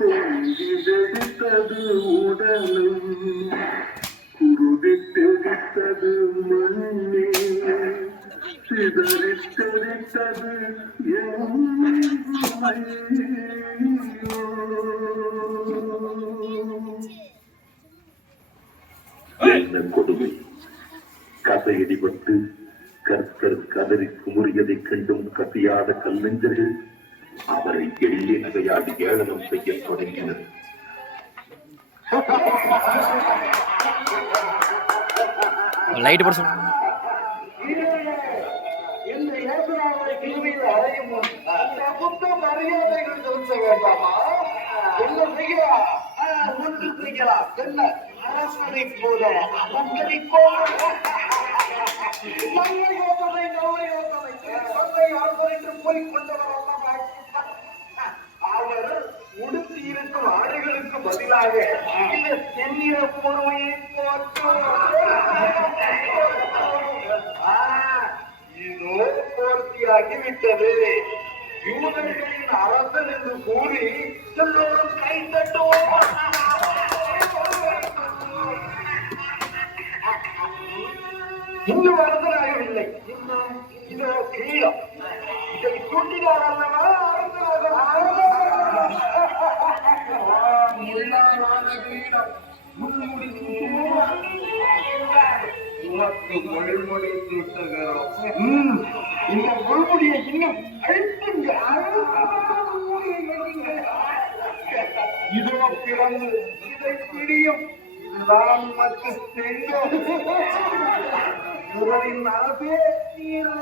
പൊങ്കിതെടുത്തത് ഉടലും കുറുതിട്ടെടുത്തത് മണ്ണിൽ குருதித்தெடுத்தது என்ன கொடுமை கதையடிபட்டு கர்த்தர் கதறி குமுறியதைக் கண்டும் கசியாத கல்லஞ்சர்கள் அவரை எளிய நகையாடி ஏளனம் செய்ய தொடங்கினர். லைட் போட மரியாதைகள் செலுத்த வேண்டாமா? என்ன செய்யலாம்? ஒன்று செய்யலாம். என்ன? அரசனை போல, மக்களைப் போல. நல்ல என்று போய் கொண்டவர் அவர் உடுத்தி இருக்கும் ஆடைகளுக்கு பதிலாக இந்த செந்நிற பொறுமையை போற்றும் இதோ விட்டது யூதர்களின் அரசன் என்று கூறி எல்லோரும் கை தட்டுவோம் இன்னும் அரசனாகவில்லை இதோ கிரீடம். இதை சூட்டினார் அல்லவா உனக்கு மொழிமொழி சுட்டுகிறோம் ம், இந்த முள்முடியை இன்னும் அழுத்துங்க இதோ பிறந்து இதை பிடியும் இதுதான் மற்ற செங்கம் இவரின் அரசே நீர்